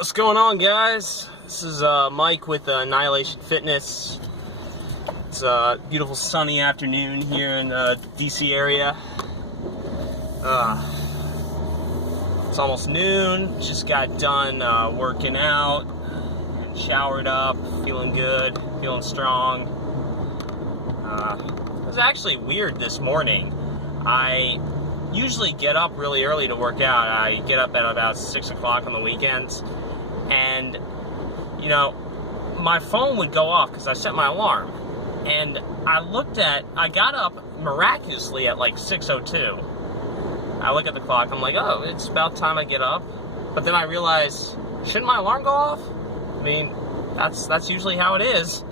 What's going on, guys? This is Mike with Annihilation Fitness. It's a beautiful sunny afternoon here in the DC area. It's almost noon. Just got done working out and showered up, feeling good, feeling strong. It was actually weird this morning. I usually get up really early to work out. I get up at about 6 o'clock on the weekends, and my phone would go off because I set my alarm, and I got up miraculously at like 6:02. I look at the clock, I'm like, oh, it's about time I get up. But then I realize, shouldn't my alarm go off? I mean, that's usually how it is.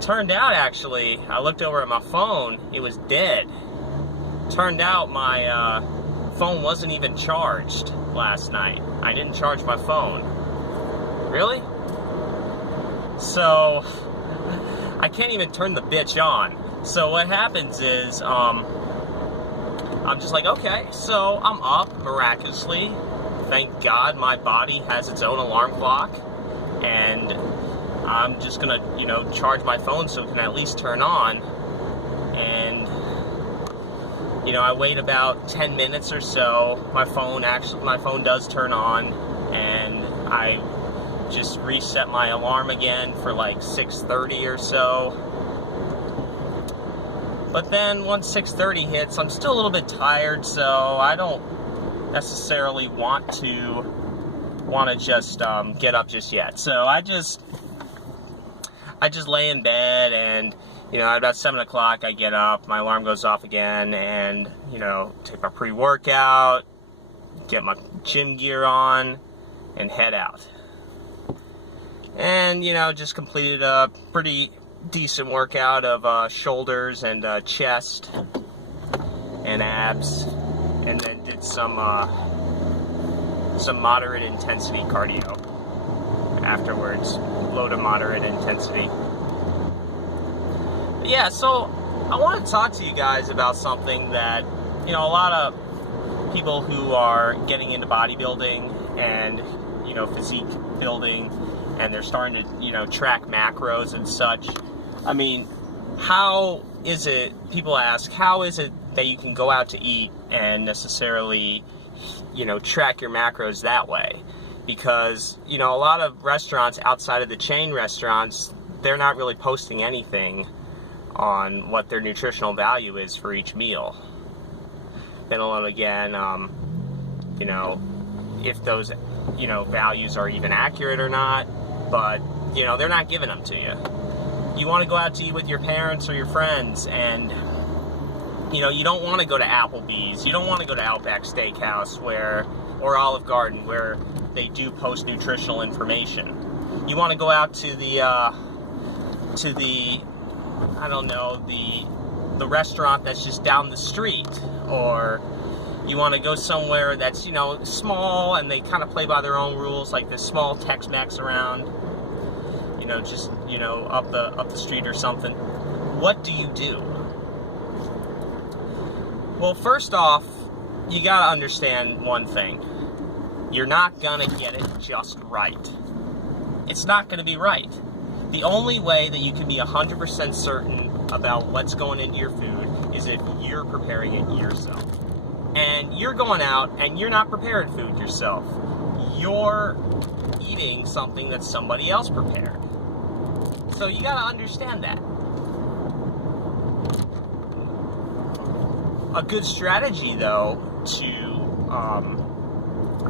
Turned out, actually, I looked over at my phone, it was dead. Turned out my phone wasn't even charged last night. I didn't charge my phone. Really? So, I can't even turn the bitch on. So what happens is, I'm just like, okay, so I'm up miraculously. Thank God my body has its own alarm clock. And I'm just gonna, charge my phone so it can at least turn on. And I wait about 10 minutes or so. My phone does turn on, and I just reset my alarm again for like 6:30 or so. But then once 6:30 hits, I'm still a little bit tired, so I don't necessarily want to just get up just yet. So I just lay in bed, and at about 7 o'clock I get up, my alarm goes off again, and take my pre-workout, get my gym gear on, and head out. And just completed a pretty decent workout of shoulders and chest and abs, and then did some moderate intensity cardio afterwards, low to moderate intensity. Yeah, so I want to talk to you guys about something that, a lot of people who are getting into bodybuilding and, physique building, and they're starting to, track macros and such. I mean, people ask, how is it that you can go out to eat and necessarily, track your macros that way? Because, a lot of restaurants outside of the chain restaurants, they're not really posting anything on what their nutritional value is for each meal. Then alone again, if those, values are even accurate or not, but, they're not giving them to you. You want to go out to eat with your parents or your friends, and, you don't want to go to Applebee's, you don't want to go to Outback Steakhouse or Olive Garden, where they do post nutritional information. You want to go out to the restaurant that's just down the street, or you want to go somewhere that's, small, and they kind of play by their own rules, like this small Tex-Mex around, just, up the street or something. What do you do? Well, first off, you gotta understand one thing. You're not gonna get it just right. It's not gonna be right. The only way that you can be 100% certain about what's going into your food is if you're preparing it yourself. And you're going out and you're not preparing food yourself. You're eating something that somebody else prepared. So you gotta understand that. A good strategy, though,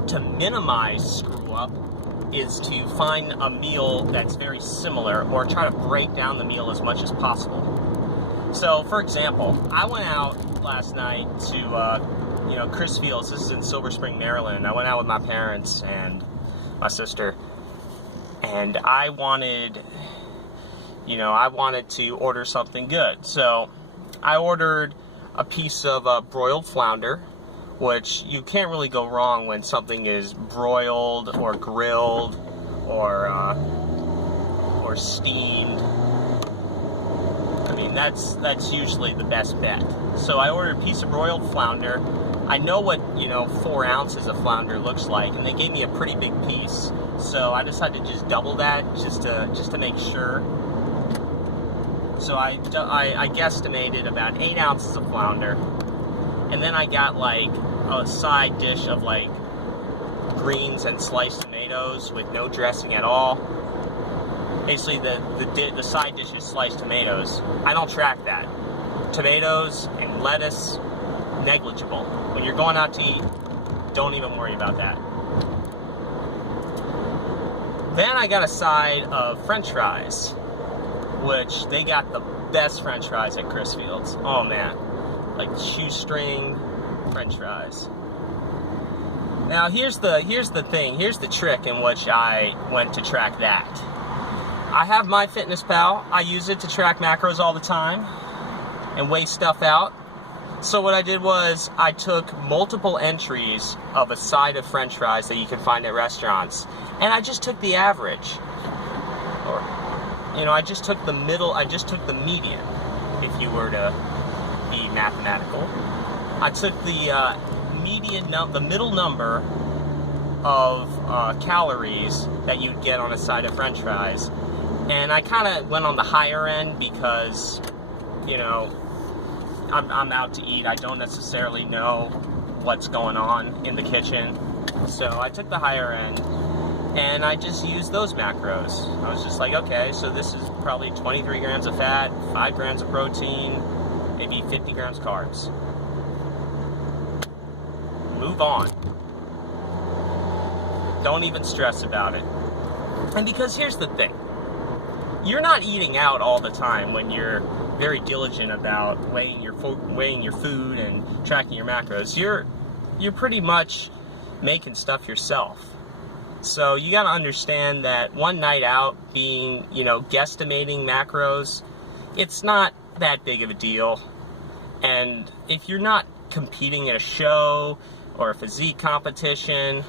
to minimize screw up is to find a meal that's very similar, or try to break down the meal as much as possible. So, for example, I went out last night to, Chris Fields. This is in Silver Spring, Maryland. I went out with my parents and my sister, and I wanted to order something good. So, I ordered a piece of broiled flounder, which you can't really go wrong when something is broiled or grilled or steamed. I mean, that's usually the best bet. So I ordered a piece of broiled flounder. I know what, 4 ounces of flounder looks like, and they gave me a pretty big piece. So I decided to just double that just to make sure. So I guesstimated about 8 ounces of flounder, and then I got like a side dish of like greens and sliced tomatoes with no dressing at all. Basically, the side dish is sliced tomatoes. I don't track that. Tomatoes and lettuce, negligible. When you're going out to eat, don't even worry about that. Then I got a side of French fries, which they got the best French fries at Crisfield's. Oh man, like shoestring French fries. Now here's the trick in which I went to track that. I have MyFitnessPal. I use it to track macros all the time and weigh stuff out. So what I did was I took multiple entries of a side of French fries that you can find at restaurants, and I just took the average. Or, I just took the middle, I just took the median, if you were to be mathematical. I took the the middle number of calories that you'd get on a side of French fries, and I kind of went on the higher end because, I'm out to eat. I don't necessarily know what's going on in the kitchen. So I took the higher end, and I just used those macros. I was just like, okay, so this is probably 23 grams of fat, 5 grams of protein, maybe 50 grams carbs. Move on. Don't even stress about it. And because here's the thing. You're not eating out all the time when you're very diligent about weighing your food and tracking your macros. You're pretty much making stuff yourself. So you got to understand that one night out being, guesstimating macros, it's not that big of a deal. And if you're not competing at a show or a physique competition,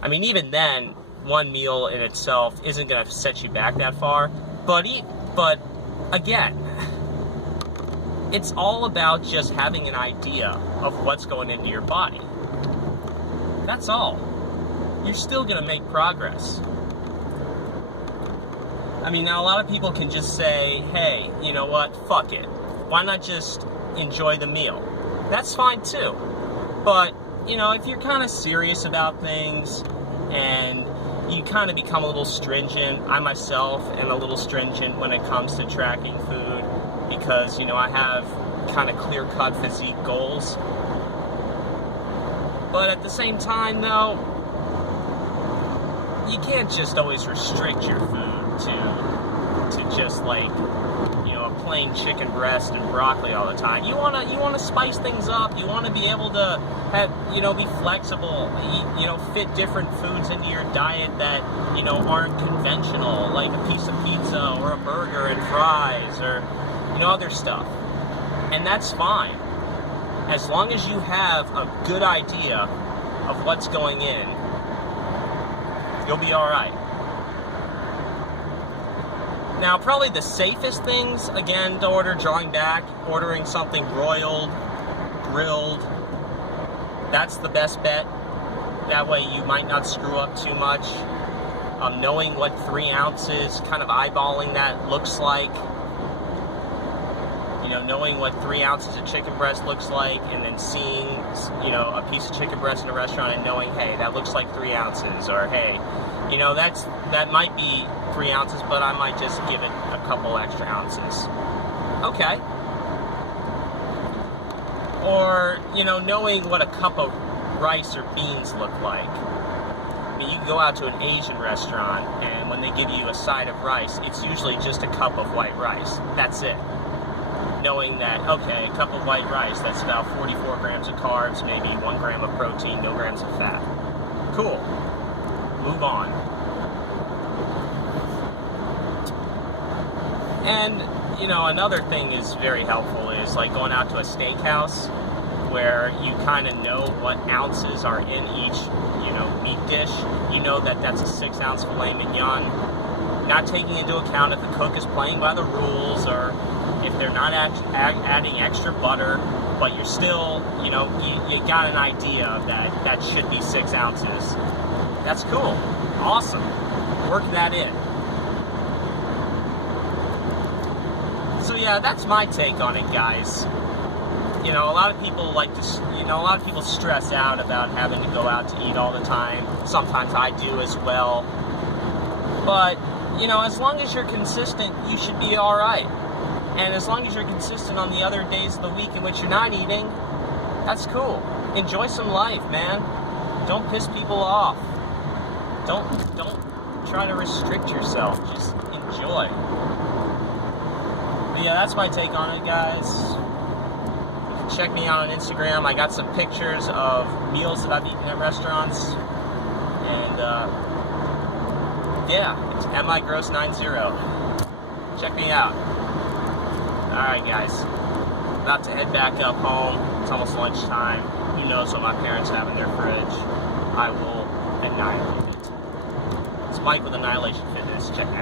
I mean, even then, one meal in itself isn't going to set you back that far. But again, it's all about just having an idea of what's going into your body. That's all. You're still going to make progress. I mean, now a lot of people can just say, hey, you know what, fuck it. Why not just enjoy the meal? That's fine too. But, if you're kind of serious about things and you kind of become a little stringent, I myself am a little stringent when it comes to tracking food because, I have kind of clear-cut physique goals. But at the same time, though, you can't just always restrict your food to just like, a plain chicken breast and broccoli all the time. You wanna spice things up. You want to be able to have, be flexible, eat, fit different foods into your diet that, aren't conventional, like a piece of pizza or a burger and fries or, other stuff. And that's fine. As long as you have a good idea of what's going in, you'll be all right. Now, probably the safest things, again, to order, drawing back, ordering something broiled, grilled, that's the best bet. That way you might not screw up too much. Knowing what 3 ounces, kind of eyeballing that looks like. Knowing what 3 ounces of chicken breast looks like, and then seeing, a piece of chicken breast in a restaurant and knowing, hey, that looks like 3 ounces, or hey, that might be 3 ounces, but I might just give it a couple extra ounces. Okay. Or, knowing what a cup of rice or beans look like. I mean, you can go out to an Asian restaurant, and when they give you a side of rice, it's usually just a cup of white rice. That's it. Knowing that, okay, a cup of white rice, that's about 44 grams of carbs, maybe 1 gram of protein, no grams of fat. Cool. Move on. And, another thing is very helpful is like going out to a steakhouse where you kind of know what ounces are in each, meat dish. You know that that's a 6-ounce filet mignon. not taking into account if the cook is playing by the rules or if they're not adding extra butter, but you're still, you know, you got an idea of that should be 6 ounces. That's cool. Awesome. Work that in. So yeah, that's my take on it, guys. You know, a lot of people a lot of people stress out about having to go out to eat all the time. Sometimes I do as well. But, you know, as long as you're consistent, you should be alright. And as long as you're consistent on the other days of the week in which you're not eating, that's cool. Enjoy some life, man. Don't piss people off. Don't try to restrict yourself. Just enjoy. But yeah, that's my take on it, guys. You can check me out on Instagram. I got some pictures of meals that I've eaten at restaurants. And, yeah, it's migross90. Check me out. Alright, guys. About to head back up home. It's almost lunchtime. Who knows what my parents have in their fridge. I will annihilate it. It's Mike with Annihilation Fitness. Check me out.